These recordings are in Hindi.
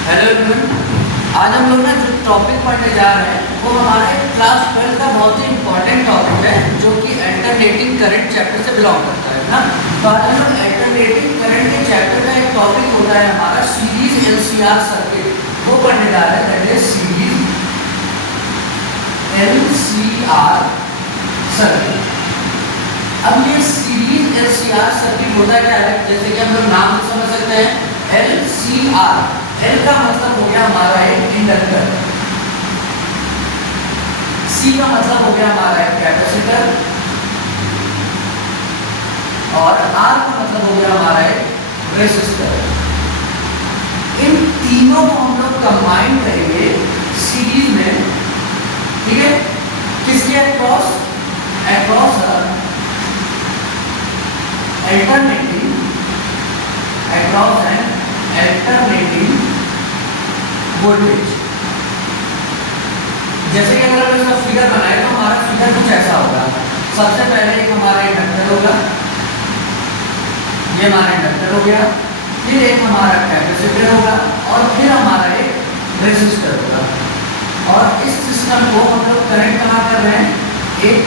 हेलो एवरीवन, आज हम लोग ना जो टॉपिक पढ़ने जा रहे हैं वो हमारा एक क्लास 12 का बहुत ही इंपॉर्टेंट टॉपिक है जो कि अल्टरनेटिंग करंट चैप्टर से बिलोंग करता है ना। तो आज हम लोग अल्टरनेटिंग करंट के चैप्टर का एक टॉपिक होता है हमारा सीरीज एलसीआर सर्किट, वो पढ़ने जा रहे हैं। That is series LCR circuit. अब ये सीरीज एलसीआर सर्किट होता क्या है, जैसे कि हम लोग नाम से समझ सकते हैं एलसीआर। एल का मतलब हो गया हमारा एक इंडक्टर, सी का मतलब हो गया हमारा एक कैपेसिटर और आर का मतलब हो गया हमारा एक रेसिस्टर। इन तीनों को हम लोग कंबाइन करेंगे सीरीज में, ठीक है। किसके across? Across alternating, across and alternating voltage. जैसे कि अगर हम इसका फिगर बनाए तो हमारा फिगर कुछ ऐसा होगा। सबसे पहले एक हमारा इंडक्टर होगा, ये हमारा इंडक्टर हो गया, फिर एक हमारा कैपेसिटर होगा और फिर हमारा एक रेसिस्टर होगा। और इस सिस्टम को हम लोग करंट कहाँ कर रहे हैं? एक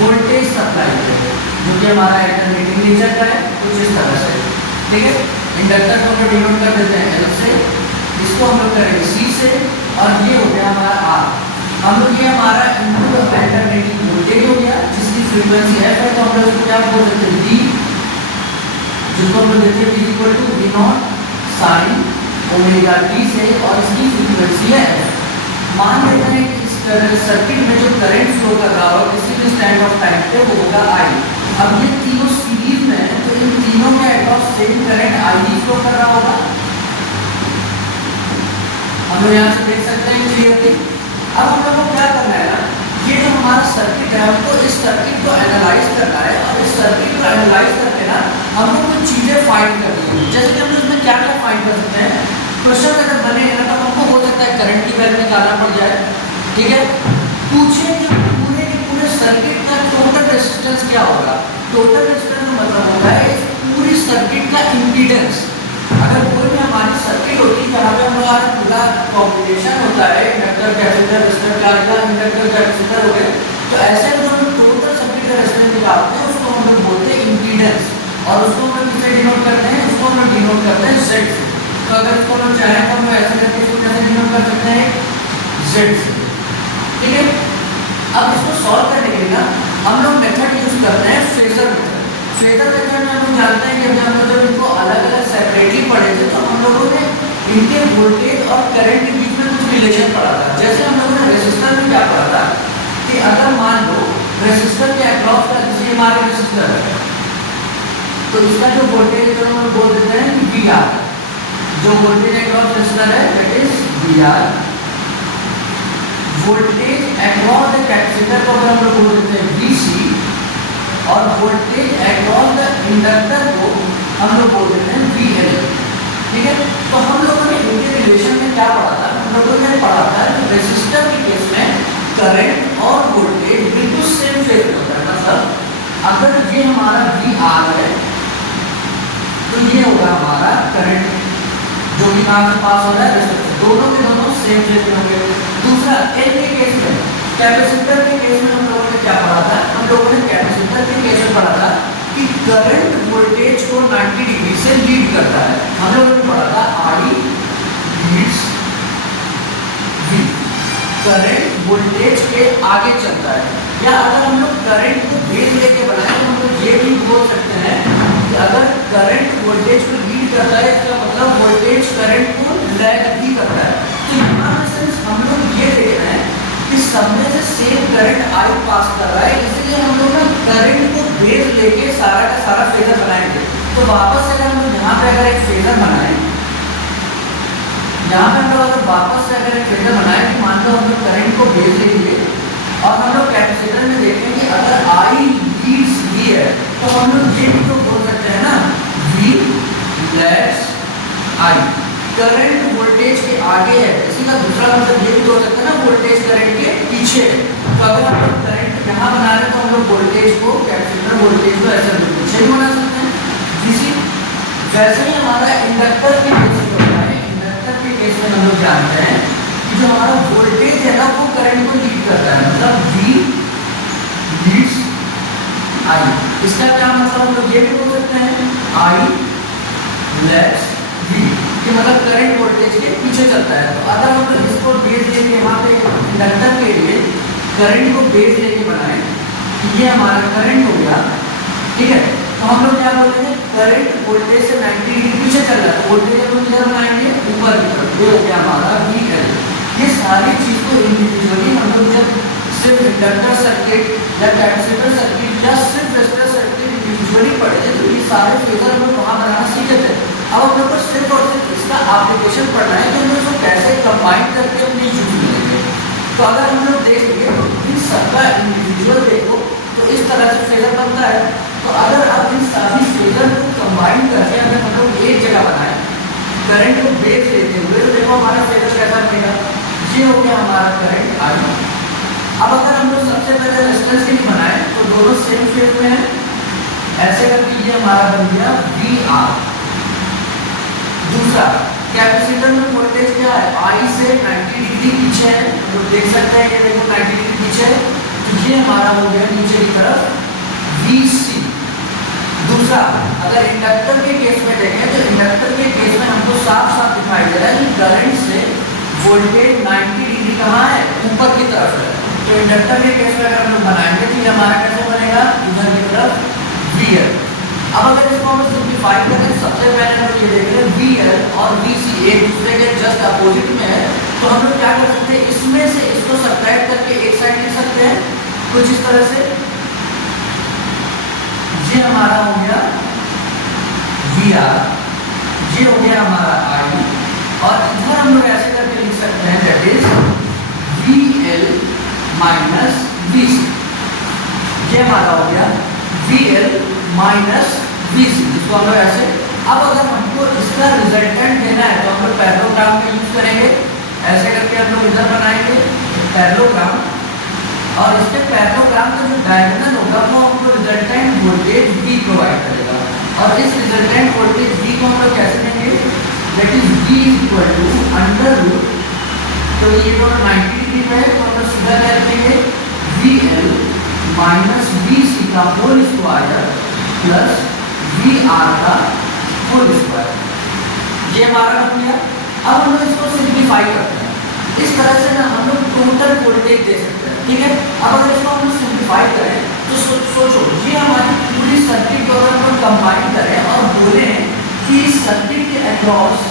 वोल्टेज सप्लाई कर रहे हैं जो कि हमारा अल्टरनेटिंग नेचर का है, कुछ इस तरह से, ठीक है। इंडक्टर को हम लोग डिनोट कर देते हैं एल से, इसको हम लोग करेंगे सी से, और ये हो गया हमारा आर। हम लोग ये हमारा इनपुट अल्टरनेटिंग वोल्टेज हो गया जिसकी फ्रीक्वेंसी एफ है, तो हम लोग इसको क्या बोल सकते हैं? वी, जिसको हम लोग देते हैं equal to V naught sine omega t से, और इसकी फ्रीक्वेंसी है एफ। मान लेते हैं कि इस सर्किट में जो करंट फ्लो कर रहा हो किसी भी स्टैंड ऑफ टाइम पे वो होगा आई। अब ये तीनों सीरीज में है तो इन तीनों के across same current I flow कर रहा होगा। हम लोग यहाँ से देख सकते हैं क्लियरली। अब हम लोग को क्या करना है ना, ये जो हमारा सर्किट है हमको इस सर्किट को एनालाइज करना है, और इस सर्किट को एनालाइज करके ना हम लोग कुछ चीजें फाइंड करनी है। जैसे कि हम लोग इसमें क्या क्या फाइंड कर सकते हैं? क्वेश्चन अगर बने ना तो हमको हो सकता है करंट की वैल्यू निकालना पड़ जाए, ठीक है। पूछे कि पूरे के पूरे सर्किट का टोटल रेजिस्टेंस क्या होगा। टोटल रेजिस्टेंस का मतलब होता है इस पूरी सर्किट का इंपीडेंस। अगर कोई भी हमारी सर्किट होती है जहाँ पे हमारा पूरा कॉम्बिनेशन होता है इंडक्टर कैपेसिटर रेजिस्टर का, इंडक्टर कैपेसिटर हो गए, तो ऐसे में जो हम टोटल सर्किट का रेजिस्टेंस निकालते हैं उसको हम लोग बोलते हैं इंपीडेंस, और उसको हम लोग किससे डिनोट करते हैं? उसको हम लोग डिनोट करते हैं जेड से। तो अगर इसको हम चाहें तो हम ऐसे करके इसको कैसे डिनोट कर सकते हैं? जेड से, ठीक है। अब इसको सॉल्व करने के लिए ना हम लोग मेथड यूज करते हैं फेजर मेथड। फेजर मेथड में हम लोग जानते हैं कि हम लोग जब इनको अलग अलग सेपरेटली पढ़े थे तो हम लोगों ने इनके वोल्टेज और करंट के बीच में कुछ रिलेशन पढ़ा था। जैसे हम लोगों ने रेजिस्टर में क्या पढ़ा था कि अगर मान लो रेजिस्टर के अक्रॉस का, जैसे हमारे रेजिस्टर है तो इसका जो वोल्टेज है हम लोग बोल देते हैं वी आर। जो वोल्टेज अक्रॉस रेजिस्टर है that is V R. Voltage across the capacitor को हम लोग बोल देते हैं वीसी, और वोल्टेज अक्रॉस द इंडक्टर को हम लोग बोल देते हैं वीएल, ठीक है। तो हम लोगों ने इनके रिलेशन में क्या पढ़ा था? हम लोगों ने पढ़ा था रेजिस्टर के केस में करंट और वोल्टेज बिल्कुल सेम फेज में होता है। मतलब अगर ये हमारा वी आर है तो ये होगा हमारा करंट जो कि कहाँ से पास हो रहा है? रेजिस्टर। दोनों के दोनों सेम फेज में होंगे। दूसरा एल के केस में, कैपेसिटर के केस में हम लोगों ने क्या पढ़ा था? हम लोगों ने कैपेसिटर के केस में पढ़ा था कि करंट वोल्टेज को 90 डिग्री से लीड करता है। हम लोगों ने पढ़ा था आई लीड्स वी, करंट वोल्टेज के आगे चलता है। या अगर हम लोग करंट को बेस लेके बनाए तो हम लोग ये भी बोल सकते हैं कि अगर करंट वोल्टेज को लीड करता है इसका मतलब वोल्टेज करंट को लैग भी करता है। तो यहाँ से हम लोग ये देख रहे हैं कि सब में से सेम करंट आई पास कर रहा है, इसलिए हम लोग ना करंट को बेस लेके सारा का सारा फेजर बनाएंगे। तो वापस से अगर हम लोग यहाँ पे अगर एक फेजर बनाएं, यहाँ पे हम लोग अगर वापस से अगर एक फेजर बनाएं तो मान लो हम लोग करंट को बेस लेंगे और हम लोग कैपेसिटर में देखेंगे कि अगर आई लीड्स वी है तो हम लोग ये भी तो बोल सकते हैं ना V lets I. Current voltage के आगे है, इसी का दूसरा मतलब ये भी हो सकता है ना वोल्टेज करंट के पीछे। तो अगर हम लोग करंट यहाँ बना रहे हैं तो हम लोग वोल्टेज को, कैपेसिटर वोल्टेज को ऐसे पीछे भी बना सकते हैं। इसी वैसे ही हमारा इंडक्टर के केस में होता है। इंडक्टर के केस में हमारा वोल्टेज है ना वो करंट को लीड करता है, मतलब V लीड्स I। इसका क्या मतलब हम लोग ये भी बोल सकते हैं I लेट्स V, कि मतलब करंट वोल्टेज के पीछे चलता है। तो अगर हम लोग इसको बेस लेके यहाँ पे इंडक्टर के लिए करंट को बेस लेके बनाए, ये हमारा करंट हो गया, ठीक है। तो हम लोग क्या बोलेंगे, करंट वोल्टेज से 90 डिग्री पीछे चल रहा है, तो वोल्टेज हम लोग किधर बनाएंगे, ऊपर की तरफ, ये हो गया हमारा VL। ये सारी चीज को इंडिविजुअली हम लोग जब सिर्फ इंडक्टर सर्किट या कैपेसिटर सर्किट या सिर्फ रेजिस्टर सर्किट इंडिविजुअली पढ़े थे, तो ये सारे फिगर हम लोग वहाँ बनाना सीखे थे। अब हम लोग को सिर्फ और सिर्फ इसका एप्लीकेशन पढ़ना है कि हम लोग इसको कैसे कंबाइन करके अपनी यूज में लेंगे। तो अगर हम लोग देखेंगे इन सबका इंडिविजुअल देखो तो इस तरह से फिगर बनता है। तो अगर आप इन सभी फिगर को कंबाइन करके अगर हम लोग एक जगह बनाए करंट को बेस लेते हुए, तो देखो हमारा फिगर कैसा बनेगा, ये हो गया हमारा करंट I। अब अगर हम लोग सबसे पहले रेजिस्टेंस के लिए बनाए तो दोनों सेम फेज में है, ऐसे करके ये हमारा बन गया VR। दूसरा कैपेसिटर में वोल्टेज क्या है, I से 90 डिग्री पीछे है, तो देख सकते हैं कि देखो 90 डिग्री पीछे है, तो ये हमारा हो गया नीचे की तरफ VC। दूसरा अगर इंडक्टर के केस में देखें तो इंडक्टर के केस में हमको साफ साफ दिखाई दे रहा है कि करंट से वोल्टेज 90 डिग्री कहाँ है, ऊपर की तरफ है। तो इंडक्टर के केस में अगर हम लोग बनाएंगे तो ये हमारा कैसे बनेगा, इधर की तरफ VL। अब अगर इसको हम सिंप्लीफाई करें, सबसे पहले हम ये देख रहे हैं VL और VC एक दूसरे के जस्ट अपोजिट में है, तो हम लोग क्या कर सकते हैं, इसमें से इसको सब्ट्रैक्ट करके एक साइड लिख सकते हैं कुछ इस तरह से। ये हमारा हो गया VR, ये हो गया हमारा I, और इधर हम लोग ऐसे करके लिख सकते हैं that is VL minus VC। ये हमारा हो गया VL माइनस VC, जिसको हम लोग ऐसे। अब अगर हमको इसका रिजल्टेंट देना है तो हम लोग पैरेललोग्राम का यूज करेंगे, ऐसे करके हम लोग इधर बनाएंगे पैरेललोग्राम, और इसके पैरेललोग्राम का जो डायगोनल होगा वो हमको रिजल्टेंट वोल्टेज V प्रोवाइड करेगा। और इस रिजल्टेंट वोल्टेज V को हम लोग कैसे देंगे, that is V equal to under root, तो ये दोनों 90 डिग्री पे है, तो हम लोग सीधा क्या लिखेंगे VL माइनस VC का होल स्क्वायर प्लस VR का होल स्क्वायर। ये हमारा बन गया। अब हम लोग इसको सिंप्लीफाई करते हैं, इस तरह से ना हम लोग टोटल वोल्टेज दे सकते हैं, ठीक है। अब अगर इसको हम लोग सिंप्लीफाई करें तो सोचो ये हमारी पूरी सर्किट को अगर हम लोग कंबाइन करें और बोले कि सर्किट के अक्रॉस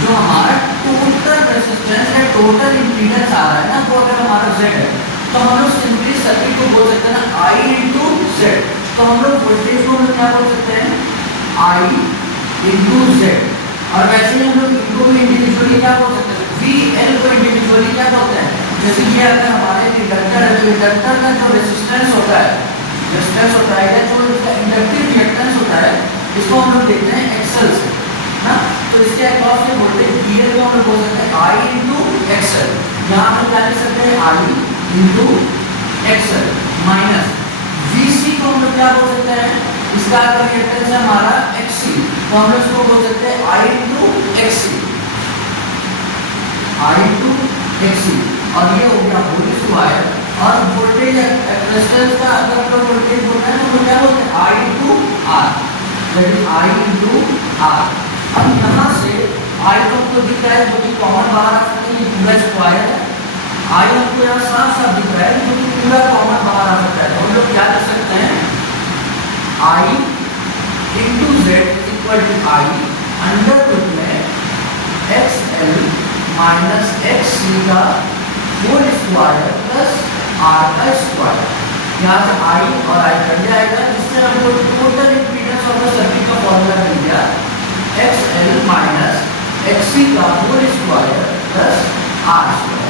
जो हमारा टोटल रेजिस्टेंस है, टोटल इम्पीडेंस आ रहा है ना, वो अगर हमारा Z है, तो हम लोग सिंपली सर्किट को बोल सकते हैं ना I इंटू Z। तो हम लोग वोल्टेज को क्या बोल सकते हैं, I इंटू Z। और वैसे ही हम लोग इनको भी इंडिविजुअली क्या बोल सकते हैं, VL को इंडिविजुअली क्या बोलते हैं, जैसे ये अगर हमारे इंडक्टर है तो इंडक्टर का जो रेजिस्टेंस होता है या जो इसका इंडक्टिव रिएक्टेंस होता है, इसको हम लोग देखते हैं XL से ना। तो इसके अक्रॉस में वोल्टेज VL को हम लोग बोल सकते हैं I इंटू XL। यहाँ हम क्या लिख सकते हैं, I into XL minus VC को हम लोग क्या बोल सकते हैं, इसका अगर रिएक्टेंस है हमारा XC, तो हम लोग इसको बोल सकते हैं I into XC, I into XC। और ये हो गया होल स्क्वायर। और वोल्टेज रेजिस्टेंस का अगर हम लोग वोल्टेज बोलते हैं तो क्या बोलते हैं, I into R, that is I into R। अब यहाँ से I तो हमको दिख रहा है जो कि कॉमन बाहर आ सकता है, ये पूरा स्क्वायर है। I हमको यहाँ साफ साफ दिख रहा है जो कि पूरा कॉमन बाहर आ सकता है, तो हम लोग क्या कर सकते हैं, I into Z equal to I under root में XL माइनस XC का होल स्क्वायर प्लस R का स्क्वायर। यहाँ से I और I कट जाएगा, जिससे हम लोग total impedance of the circuit का फॉर्मूला मिल गया XL माइनस XC का whole square plus R square.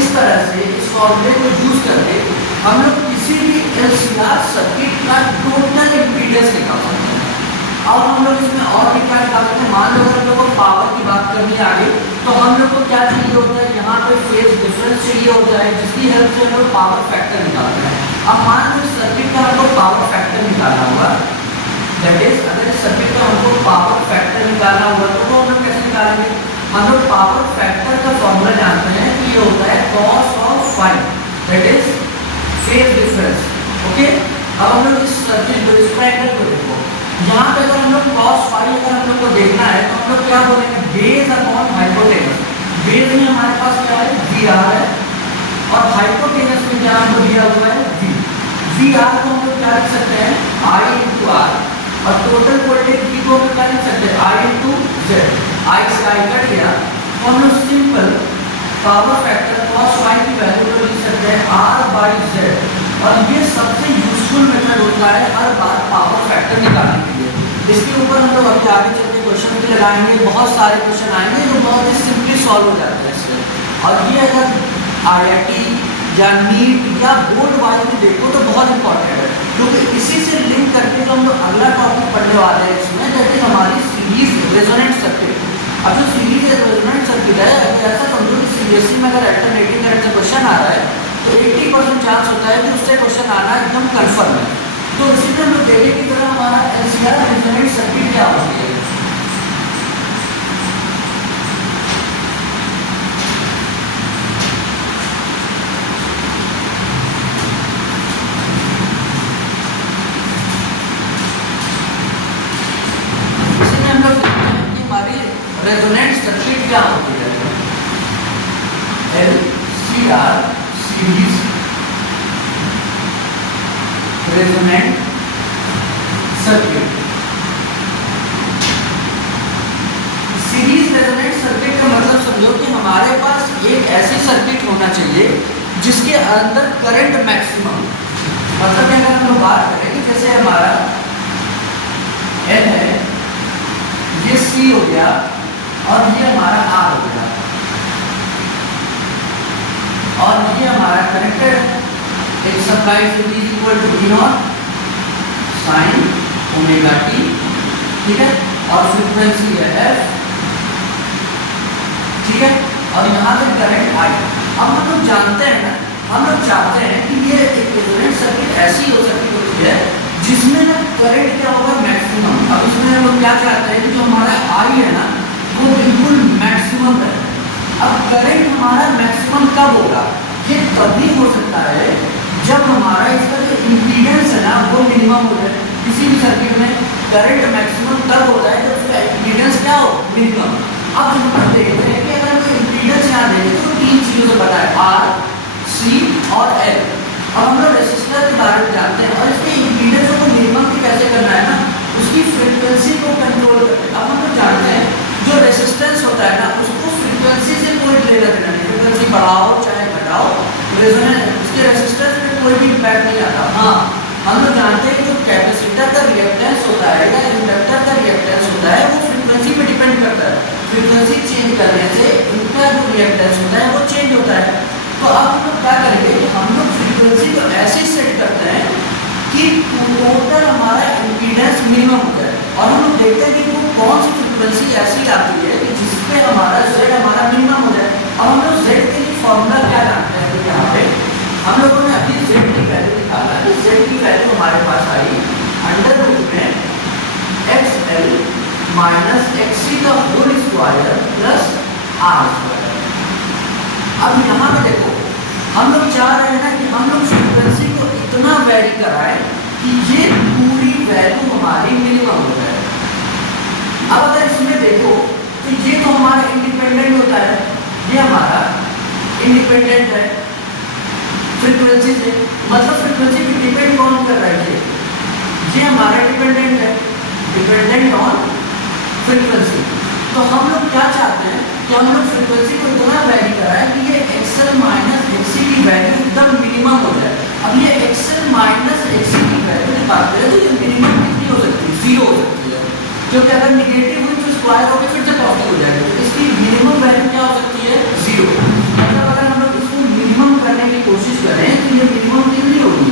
इस तरह से इस फॉर्मूले को यूज करके हम लोग किसी भी LCR सर्किट का टोटल इम्पीडेंस निकाल सकते हैं। अब हम लोग इसमें और भी क्या निकाल सकते हैं, मान लो अगर हम लोग को पावर की बात करनी है आगे, तो हम लोग को क्या चाहिए होता है, यहाँ पे फेज डिफरेंस चाहिए होता है, जिसकी हेल्प से हम लोग पावर फैक्टर निकालते हैं। अब मान लो सर्किट का हमको पावर फैक्टर निकालना होगा, दैट इज अगर इस सर्किट का हमको पावर फैक्टर निकालना होगा तो वो हम लोग कैसे निकालेंगे, हम लोग पावर फैक्टर का फॉर्मूला जानते हैं कि ये होता है cos of phi, that is phase difference. Okay, अब हम लोग इस सर्किट को, इस ट्रायंगल को देखो, यहाँ पे अगर हम लोग cos फाई अगर हम लोग को देखना है तो हम लोग क्या बोलेंगे, बेस अपॉन हाइपोटेनस। बेस में हमारे पास क्या है, वी आर है, और हाइपोटेनस में क्या हमको दिया हुआ है, वी। वी आर को हम लोग क्या लिख सकते हैं, आई इंटू आर, और टोटल वोल्टेज वी को हम क्या लिख सकते हैं, आई इंटू जेड। आई से आई कट गया तो हम लोग simple power factor cos phi की वैल्यू को लिख सकते हैं आर बाई जेड। और ये सबसे यूजफुल मेथड होता है हर बार पावर फैक्टर निकालने के लिए। इसके ऊपर हम लोग अभी आगे चल के क्वेश्चन भी लगाएंगे, बहुत सारे क्वेश्चन आएंगे जो बहुत ही सिंपली सॉल्व हो जाते हैं इससे। और ये अगर IIT या नीट या बोर्ड वाले को देखो तो बहुत इंपॉर्टेंट है, क्योंकि इसी से लिंक करके जो हम लोग अगला टॉपिक पढ़ने वाले हैं इसमें, दैट इज हमारी सीरीज रेजोनेंट सर्किट। अब जो सीरीज रेजोनेंट सर्किट है, ऐसा समझो कि CBSE में अगर अल्टरनेटिंग करंट से क्वेश्चन आ रहा है तो 80% चांस होता है कि उससे क्वेश्चन आना एकदम कन्फर्म है। तो इसी में हम लोग देखें कि तरह हमारा LCR रेजोनेंट सर्किट क्या होती है। रेजोनेंट सर्किट क्या होती है, LCR series resonant circuit. Series resonant circuit का मतलब समझो कि हमारे पास एक ऐसी सर्किट होना चाहिए जिसके अंदर करंट मैक्सिमम, मतलब अगर हम लोग बात करें कि जैसे हमारा L है, ये C हो गया और ये हमारा R हो गया, और ये हमारा कनेक्टेड एक supply voltage equal to V naught sine omega t, ठीक है, और फ्रीक्वेंसी है F, ठीक है, और यहाँ पे करंट I। अब हम लोग जानते हैं ना, हम लोग चाहते हैं कि ये एक रेजोनेंट सर्किट ऐसी हो सकती होती है जिसमें ना करंट क्या होगा, मैक्सिमम। अब इसमें हम लोग क्या चाहते हैं कि जो हमारा I है ना वो बिल्कुल मैक्सिमम है। अब करंट हमारा मैक्सिमम कब होगा, ये तभी हो सकता है जब हमारा इसका जो इम्पीडेंस है ना वो मिनिमम हो जाए। किसी भी सर्किट में करंट मैक्सिमम तब होता है जब उसका इम्पीडेंस क्या हो, मिनिमम। अब हम देखते हैं कि अगर कोई इम्पीडेंस यहाँ देखें तो 3 चीज़ों से पता है, R, C और L। अब हम लोग रेसिस्टर के बारे में जानते हैं, और इसके इम्पीडेंस को मिनिमम कैसे करना है ना, उसकी फ्रीक्वेंसी को कंट्रोल करते हैं। अब हम लोग जानते हैं जो रेसिस्टेंस होता है ना उसको फ्रीक्वेंसी से कोई लेना देना नहीं, फ्रीक्वेंसी बढ़ाओ चाहे घटाओ, रेजोनेंस उसके रेसिस्टेंस में कोई भी इम्पैक्ट नहीं आता। हाँ, हम लोग जानते हैं कि जो कैपेसिटर का रिएक्टेंस होता है या इंडक्टर का रिएक्टेंस होता है वो फ्रीक्वेंसी पे डिपेंड करता है। फ्रीक्वेंसी चेंज करने से उनका जो रिएक्टेंस होता है वो चेंज होता है। तो अब हम लोग क्या करेंगे, हम लोग फ्रीक्वेंसी को ऐसे सेट करते हैं कि टोटल हमारा इम्पीडेंस मिनिमम हो जाए, और हम लोग देखते हैं कि वो कौन सी फ्रीक्वेंसी ऐसी आती है कि जिसपे हमारा Z हमारा मिनिमम हो जाए। और हम लोग Z के लिए फॉर्मूला क्या जानते हैं, तो यहाँ पे हम लोगों ने अभी Z की वैल्यू निकाला है। Z की वैल्यू हमारे पास आई अंडर रूट में XL माइनस XC का whole square plus R square. अब यहाँ पे देखो हम लोग चाह रहे हैं ना कि हम लोग फ्रीक्वेंसी को इतना वेरी कराएं कि ये पूरी वैल्यू हमारी मिनिमम हो जाए। अब अगर इसमें देखो तो ये तो हमारा इंडिपेंडेंट होता है, ये हमारा इंडिपेंडेंट है फ्रीक्वेंसी से, मतलब फ्रीक्वेंसी पे डिपेंड कौन कर रहा है, ये हमारा डिपेंडेंट है, डिपेंडेंट ऑन फ्रीक्वेंसी। तो हम लोग क्या चाहते हैं कि हम लोग फ्रीक्वेंसी को इतना वैरी कराएं कि ये XL माइनस XC की वैल्यू एकदम मिनिमम हो जाए। अब ये XL माइनस XC की वैल्यू की बात करें तो ये मिनिमम कितनी हो सकती है, 0 हो सकती है, क्योंकि अगर निगेटिव हुई तो स्क्वायर होकर फिर से पॉजिटिव हो जाएगा। तो इसकी मिनिमम वैल्यू क्या हो सकती है, 0। मतलब अगर हम लोग इसको मिनिमम करने की कोशिश करें तो ये मिनिमम कितनी होगी,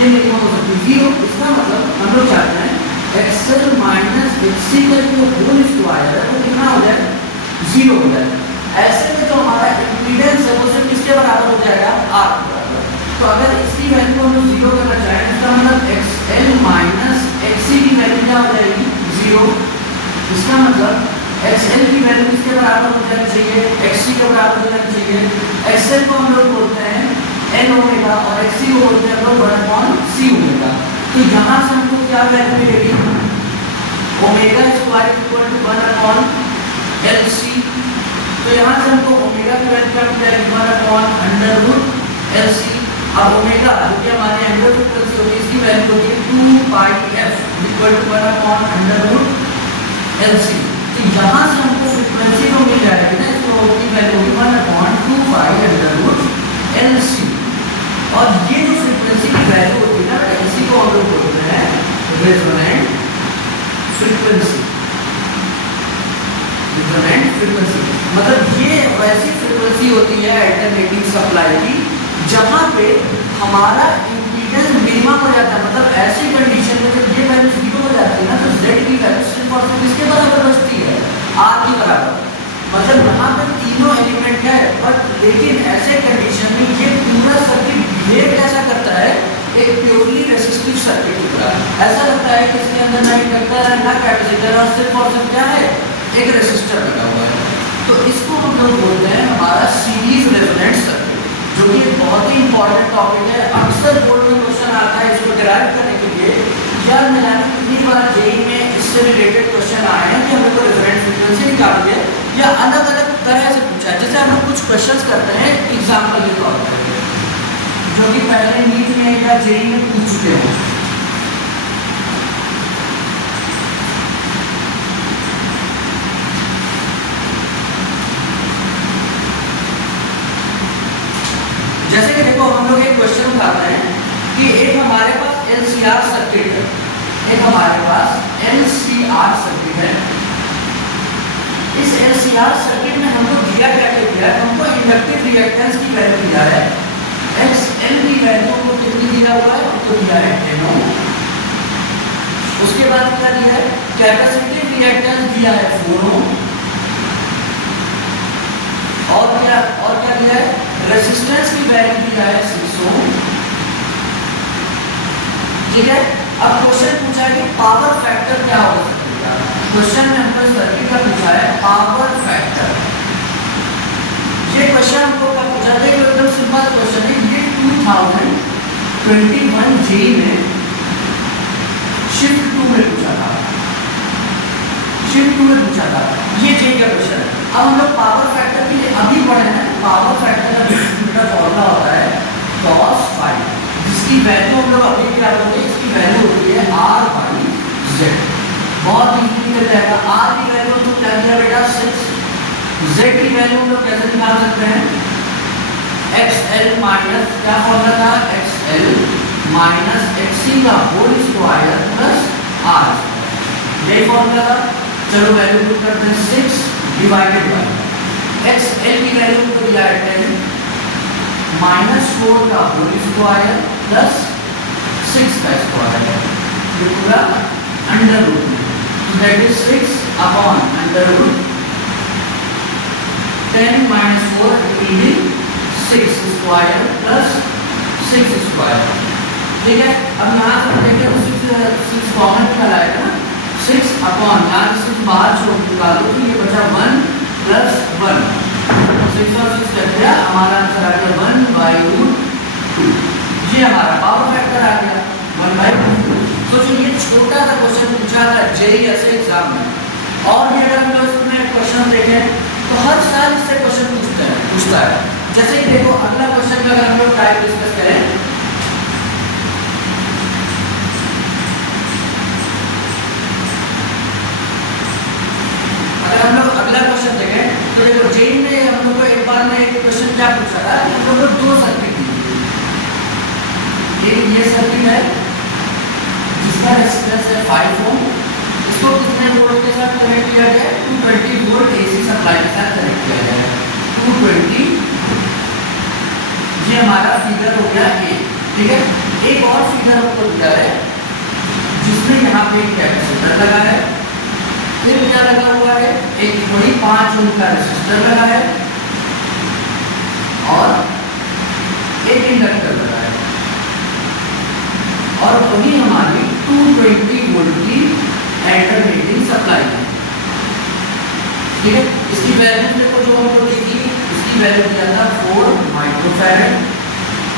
ये मिनिमम हो सकती है 0। इसका मतलब हम लोग चाहते हैं XL माइनस XC का जो होल स्क्वायर है वो कितना हो जाए, 0 हो जाए। ऐसे में जो हमारा इम्पीडेंस है वो सिर्फ किसके बराबर हो जाएगा, R के बराबर। तो अगर इसकी वैल्यू हम लोग 0 करना चाहें इसका मतलब XL माइनस XC की वैल्यू क्या हो जाएगी, 0। इसका मतलब XL की वैल्यू किसके बराबर हो जानी चाहिए, XC के बराबर हो जानी चाहिए। XL को हम लोग बोलते हैं N ओमेगा और XC को बोलते हैं हम लोग 1/C ओमेगा। तो यहाँ से हमको क्या वैल्यू मिलेगी, omega square equal to 1/LC। तो यहाँ से हमको ओमेगा की वैल्यू क्या मिल जाएगी, 1/√LC। अब ओमेगा जो कि हमारी एंगुलर फ्रीक्वेंसी होगी, इसकी वैल्यू होगी 2πf इक्वल टू 1/√LC। तो यहाँ से हमको फ्रीक्वेंसी जो मिल जाएगी ना, इसको की वैल्यू होगी 1/2π√LC। और ये जो फ्रीक्वेंसी की वैल्यू होती है ना, इसी को हम लोग बोलते हैं रेजोनेंट फ्रीक्वेंसी। रेजोनेंट फ्रीक्वेंसी मतलब ये वैसी फ्रीक्वेंसी होती है अल्टरनेटिंग सप्लाई की जहाँ पे हमारा इम्पीडेंस मिनिमम हो जाता है। मतलब ऐसी कंडीशन में जब ये वैल्यू 0 हो जाती है ना, तो Z की वैल्यू सिर्फ और सिर्फ किसके बराबर बचती है, R के बराबर। मतलब यहाँ पे तीनों एलिमेंट है, बट लेकिन ऐसे कंडीशन में ये पूरा सर्किट बिहेव कैसा करता है, एक प्योरली रेसिस्टिव सर्किट की तरह। ऐसा लगता है कि इसके अंदर ना इंडक्टर है ना कैपेसिटर है, सिर्फ और सिर्फ क्या है, एक रेसिस्टर लगा हुआ है। तो इसको हम लोग बोलते हैं हमारा सीरीज रेजोनेंट सर्किट, जो कि बहुत ही इंपॉर्टेंट टॉपिक है। अक्सर बोर्ड में क्वेश्चन आता है इसको डिराइव करने के लिए। यार न जाने कितनी बार जेई में इससे रिलेटेड क्वेश्चन आए हैं कि हमें को रेजोनेंट फ्रीक्वेंसी निकालिए, या अलग अलग तरह से पूछा है। जैसे हम लोग कुछ क्वेश्चंस करते हैं एग्जाम्पल के तौर पर, जो कि पहले नीट में या जेई में पूछ चुके हैं। जैसे कि देखो हम लोग एक क्वेश्चन उठाते हैं कि एक हमारे पास LCR सर्किट है, एक हमारे पास LCR सर्किट है। इस LCR सर्किट में हम लोग दिया क्या है, हमको इंडक्टिव रिएक्टेंस की वैल्यू दिया है, XL की वैल्यू को कितनी दिया हुआ है, हमको दिया है 10 ओम। उसके बाद क्या दिया है, कैपेसिटिव रिएक्टेंस दिया है 4 ओम। और क्या दिया है, रेजिस्टेंस की वैल्यू दिया है 6 ओम। ठीक है। अब क्वेश्चन पूछा है कि पावर फैक्टर क्या हो सकता है। क्वेश्चन में हमको सर्किट का पूछा है पावर फैक्टर। ये क्वेश्चन हमको क्या पूछा है, एकदम सिंपल क्वेश्चन है। ये 2021 जे में शिफ्ट 2 में पूछा था, शिफ्ट 2 में पूछा था। ये जे का क्वेश्चन है। अब हम लोग पावर फैक्टर के लिए अभी पढ़े हैं। पावर फैक्टर का फॉर्मूला होता है cos phi, जिसकी वैल्यू हम लोग अभी क्या करेंगे, इसकी वैल्यू होती है R/Z। बहुत इजी निकल जाएगा। R की वैल्यू हम लोग क्या दिया बेटा 6, Z की वैल्यू हम लोग कैसे निकाल सकते हैं, XL माइनस क्या फॉर्मूला था, XL माइनस XC का होल स्क्वायर प्लस R, यही फॉर्मूला था। चलो वैल्यू पुट करते हैं 6 डिवाइडेड बाय XL की वैल्यू को दिया है 10 माइनस 4 का होल स्क्वायर प्लस 6 का स्क्वायर, ये पूरा अंडर रूट में, that is 6 upon under root 10 minus 4 will be 6 square plus 6 square. ठीक है। अब यहाँ से देखिए 6 कॉमन निकल आएगा ना, 6 अपॉन यहाँ से 6 बाहर छोड़ निकालो तो ये बचा 1 प्लस 1, 6 और 6 कट गया, हमारा आंसर आ गया 1/√2। ये हमारा पावर फैक्टर आ गया 1/√2। तो जो ये छोटा सा क्वेश्चन पूछा था जेईई ऐसे एग्जाम में, और भी अगर हम लोग इसमें क्वेश्चन देखें तो हर साल इससे क्वेश्चन पूछता है। जैसे कि देखो अगला क्वेश्चन का अगर हम लोग टाइप डिस्कस करें, अगर हम लोग अगला क्वेश्चन देखें तो देखो जेईई ने हम लोग को एक बार में एक क्वेश्चन क्या पूछा था, हम लोग को 2 सर्किट दी। एक ये सर्किट है जिसका रेजिस्टेंस है 5 ओम, इसको कितने वोल्ट के साथ कनेक्ट किया गया है, 220 वोल्ट एसी सप्लाई के साथ कनेक्ट किया गया है 220। ये हमारा फिगर हो गया ए। ठीक है। एक और फिगर हमको दिया है जिसमें यहाँ पे एक कैपेसिटर लगा है, फिर क्या लगा हुआ है, एक वही 5 ओम का रेजिस्टर लगा है और एक इंडक्टर लगा है, और वही हमारी 220 वोल्ट की अल्टरनेटिंग सप्लाई है। ठीक है। इसकी वैल्यू देखो जो हमको दी थी, इसकी वैल्यू दिया था 4 माइक्रोफैरड,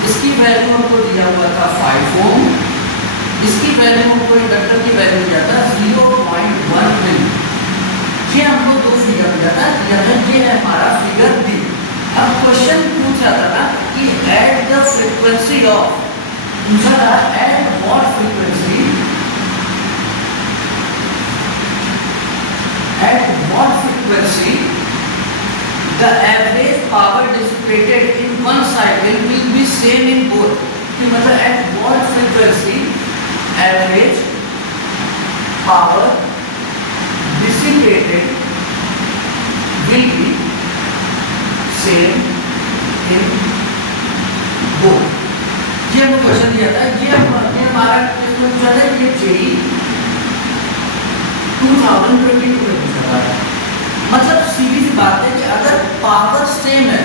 इसकी वैल्यू हमको दिया हुआ था 5 ओम, इसकी वैल्यू हमको इंडक्टर की वैल्यू दिया था 0.1 मिली। ये हमको दो फिगर दिया था, ये है हमारा फिगर डी। अब क्वेश्चन पूछ रहा था ना कि एट द फ्रीक्वेंसी ऑफ, पूछा था at what frequency, at what frequency the average power dissipated in one cycle will be same in both, कि मतलब at what frequency average power dissipated will be same in both। ये हमको क्वेश्चन दिया था, ये हमारा किसमें पूछा था, ये जेई 2022 में पूछा था। मतलब सीधी सी बात है कि अगर पावर सेम है,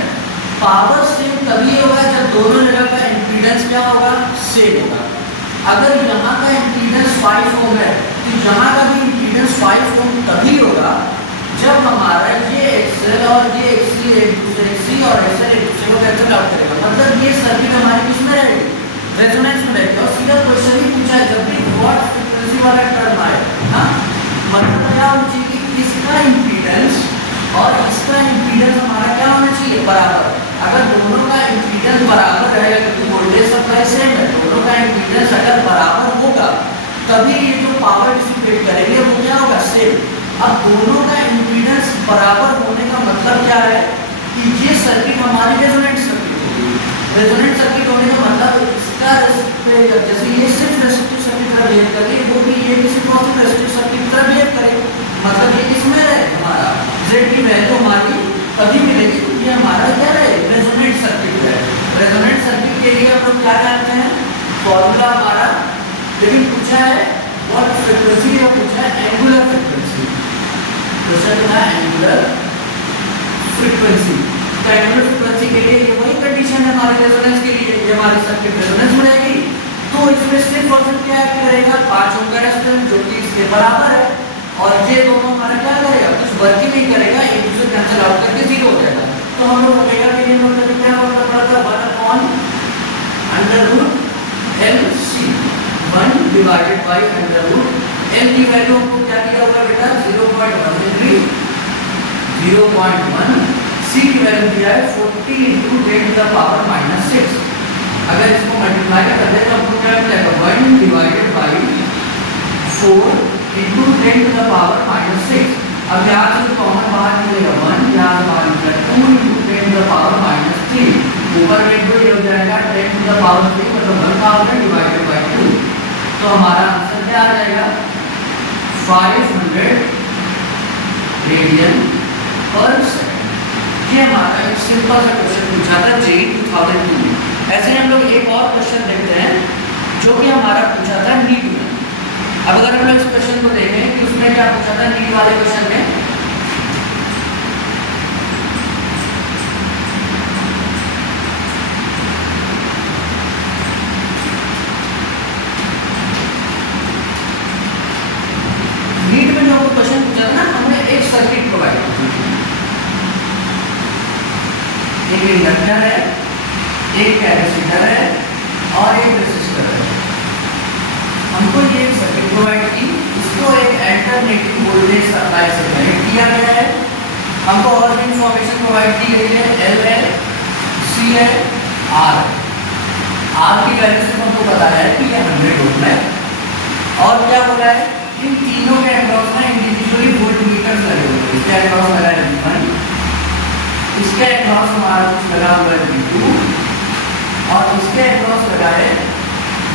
पावर सेम तभी होगा जब दोनों जगह का इम्पीडेंस क्या होगा, सेम होगा। अगर यहाँ का इम्पीडेंस 5 ओम है तो यहाँ का भी इम्पीडेंस 5 ओम तभी होगा जब हमारा ये एक्सएल और ये एक्सी एक दूसरे सी और एक्सएल एक दूसरे को कैंसिल आउट करेगा। मतलब ये सर्किट हमारी किसमें रहेगी, रेजोनेंस में रहेगी। और सीधा क्वेश्चन ही पूछा है जब भी व्हाट फ्रीक्वेंसी वाला टर्म आए, हाँ मतलब क्या होना चाहिए कि इसका इम्पीडेंस और इसका इम्पीडेंस हमारा क्या होना चाहिए, बराबर। अगर दोनों का इम्पीडेंस बराबर रहेगा, क्योंकि वोल्टेज सप्लाई सेम है, दोनों का इम्पीडेंस अगर बराबर होगा तभी ये जो पावर डिसिपेट करेंगे वो क्या होगा, सेम। अब दोनों का इम्पीडेंस बराबर होने का मतलब क्या है कि ये सर्किट हमारी रेजोनेंट सर्किट होगी। रेजोनेंट सर्किट होने का मतलब इसका जैसे ये सिर्फ रेसिस्टिव सर्किट तरह बिहेव कर रही है, वो भी ये किसी पॉजिटिव रेसिस्टिव सर्किट तरह बिहेव करे। मतलब ये किसमें है, हमारा जेड की वैल्यू हमारी तभी मिलेगी क्योंकि हमारा क्या है, रेजोनेंट सर्किट है। रेजोनेंट सर्किट के लिए हम लोग क्या जानते हैं, फॉर्मूला हमारा, लेकिन पूछा है व्हाट फ्रीक्वेंसी या पूछा है एंगुलर फ्रीक्वेंसी। क्वेश्चन था एंगुलर फ्रीक्वेंसी। तो एंगुलर फ्रीक्वेंसी के लिए ये वही कंडीशन है हमारे रेजोनेंस के लिए, ये हमारी सर्किट रेजोनेंस में रहेगी। तो इसमें सिर्फ और सिर्फ क्या एक्ट करेगा, 5 ओम का रेजिस्टेंस जो कि इसके बराबर है, और ये दोनों हमारा क्या करेगा, कुछ वर्क ही नहीं करेगा, एक दूसरे कैंसिल आउट करके 0 हो जाएगा। तो हम लोग ओमेगा के लिए मतलब क्या होगा, पड़ता 1/√LC, 1 डिवाइडेड बाय √L की वैल्यू हमको क्या दिया हुआ बेटा, 0.1 0.1, C की वैल्यू दिया है 40 × 10⁻⁻⁶। अगर इसको मल्टीप्लाई कर दे तो हमको क्या मिलेगा, 1 डिवाइडेड बाय 4 × 10⁻⁻⁶। अब यहाँ से कॉमन बाहर निकलेगा 1, यहाँ से बाहर निकलेगा 2 × 10⁻³ ऊपर में 2 हो जाएगा 10⁻³ मतलब 1000 डिवाइडेड बाय 2। तो हमारा आंसर क्या आ जाएगा, 500 रेडियन पर सेकंड। ये हमारा एक सिंपल सा क्वेश्चन पूछा था जेई 2002 में। ऐसे ही हम लोग एक और क्वेश्चन देखते हैं जो कि हमारा पूछा था नीट में। अब अगर हम लोग इस क्वेश्चन को देखें कि उसमें क्या पूछा था नीट वाले क्वेश्चन में, नीट में जो क्वेश्चन पूछा था ना, हमने एक सर्किट प्रोवाइड की थी, एक इंडक्टर है, एक कैपेसिटर है और एक रेसिस्टर है। हमको ये एक सर्किट प्रोवाइड की, इसको एक अल्टरनेटिव वोल्टेज सप्लाई से कनेक्ट किया गया है। हमको और भी इंफॉर्मेशन प्रोवाइड की गई है, L है, C है, R। R की वैल्यू से हमको बताया है कि ये 100 ओम है। और क्या बोला है, इन तीनों के अक्रॉस में इंडिविजुअली वोल्टमीटर्स लगे हुए हैं। इसके अक्रॉस लगा है V1, इसके अक्रॉस हमारा कुछ लगा हुआ है V2 और इसके अक्रॉस लगा है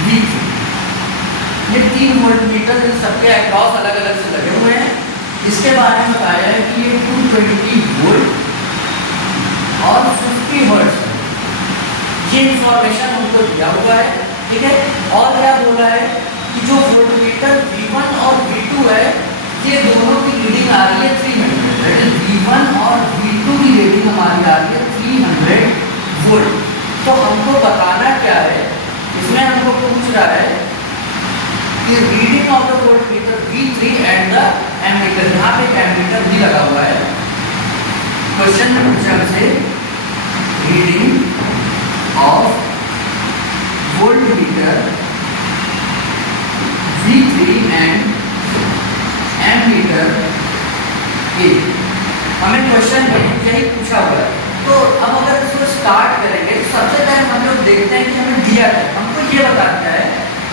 V3। ये 3 वोल्टमीटर इन सबके अक्रॉस अलग अलग से लगे हुए हैं। इसके बारे में बताया है कि ये 220 वोल्ट और 50 हर्ट्ज है। ये इंफॉर्मेशन हमको दिया हुआ है, ठीक है। और क्या बोला है कि जो वोल्टमीटर V1 और V2 है, ये दोनों की रीडिंग आ रही है 300। दैट इज V1 और V2 की रीडिंग हमारी आ रही है 300 वोल्ट। तो हमको बताना क्या है, इसमें हमको पूछ रहा है कि reading of the voltmeter V3 and the ammeter. यहाँ पे एक एमीटर भी लगा हुआ है, क्वेश्चन में पूछा हमसे reading of voltmeter V3 and ammeter A. हमें क्वेश्चन में यही पूछा हुआ है। तो अब अगर इसको स्टार्ट करेंगे तो सबसे पहले हम लोग देखते हैं कि हमें दिया है, हमको ये बताता है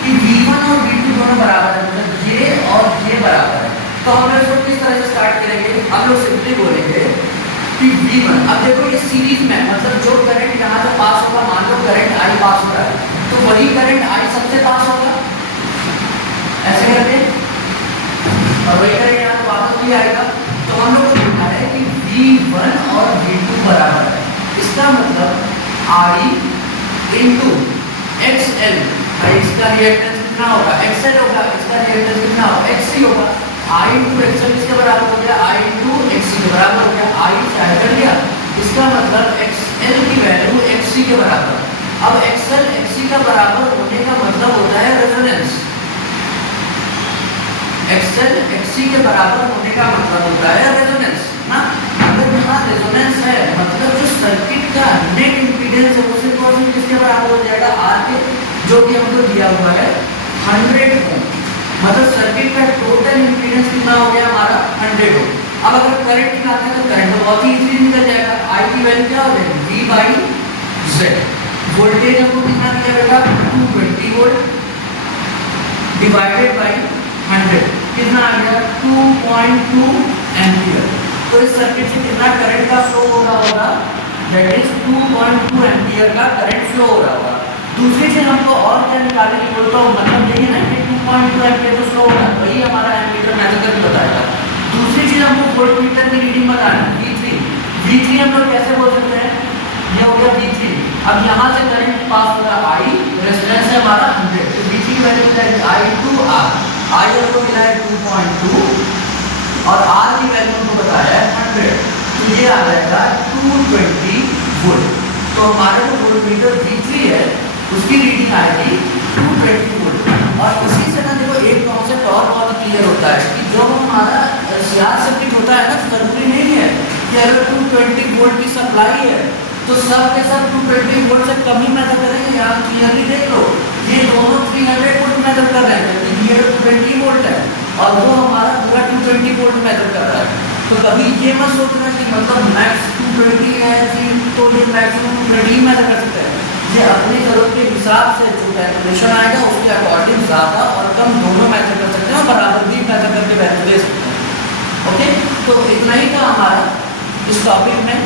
कि V1 और V2 दोनों बराबर है, मतलब ये और ये बराबर है। तो हम लोग इसको किस तरह से स्टार्ट करेंगे, हम लोग सिंपली बोलेंगे कि V1, अब देखो ये सीरीज में, मतलब जो करंट यहाँ से पास होगा, मान लो करंट I पास हो रहा है, तो वही करंट I सबसे पास होगा ऐसे करके, और वही करंट यहाँ वापस भी आएगा। तो हम लोग को देखना है कि V1 और V2 बराबर है, इसका मतलब I इंटू XL, इसका रिएक्टेंस कितना होगा, XL होगा, इसका रिएक्टेंस कितना होगा, XC होगा। I इंटू XL किसके बराबर हो गया, I इंटू XC के बराबर हो गया, I साइड कर दिया, इसका मतलब XL की वैल्यू XC के बराबर। अब XL XC का बराबर होने का मतलब होता है रेजोनेंस, XL XC के बराबर होने का मतलब होता है रेजोनेंस ना। अगर यहाँ रेजोनेंस है मतलब जो सर्किट का नेट इंपीडेंस है वो सिर्फ और सिर्फ किसके बराबर हो जाएगा, R के, जो कि हमको दिया हुआ है 100 ओम। मतलब सर्किट का टोटल इंपीडेंस कितना हो गया हमारा 100 ओम। अब अगर करंट निकालना है तो करंट बहुत ही इजीली निकल जाएगा। I की वैल्यू क्या हो जाएगी, V/Z। वोल्टेज हमको कितना दिया बेटा, 220 वोल्ट डिवाइडेड बाय 100 कितना आ गया, 2.2 एम्पियर। तो इस सर्किट से कितना करंट का फ्लो हो रहा होगा, दैट इज 2.2 एम्पियर का करंट फ्लो हो रहा होगा। दूसरी चीज हमको और क्या निकालने की बोलता हूँ, मतलब यही ना कि 2.2 एम्पियर तो फ्लो हो रहा है, वही हमारा एमीटर मेथड करके बताएगा। दूसरी चीज हमको वोल्टमीटर की रीडिंग बताना है, V3 हम लोग कैसे बोल सकते हैं, ये हो गया V3। अब यहाँ से करंट पास हो रहा I, रेजिस्टेंस है हमारा 100, तो V3 की वैल्यू क्या है, I टू R। I हमको मिला है 2.2 और R की वैल्यू हमको बताया है 100, तो ये आ जाएगा 220 वोल्ट। तो हमारा जो वोल्टमीटर V3 है उसकी रीडिंग आएगी 220 वोल्ट। और इसी से ना देखो एक कॉन्सेप्ट और बहुत क्लियर होता है कि जो हमारा शॉर्ट सर्किट होता है ना, जरूरी नहीं है कि अगर 220 वोल्ट की सप्लाई है तो सब के सब 220 वोल्ट से कम ही मेजर करेंगे। यहाँ क्लियरली देख लो, ये दोनों 300 वोल्ट मेजर कर रहे हैं, क्योंकि ये 220 वोल्ट है और वो हमारा पूरा 220 वोल्ट मेजर कर रहा है। तो कभी ये मत सोचना कि मतलब मैक्स 220 है तो ये मैक्सिमम 220 मेजर कर सकते हैं। ये अपनी जरूरत के हिसाब से जो कैलकुलेशन आएगा उसके अकॉर्डिंग ज़्यादा और कम दोनों मेजर कर सकते हैं और बराबर भी मेजर करके वैल्यू दे सकते हैं। ओके, तो इतना ही था हमारा इस टॉपिक में।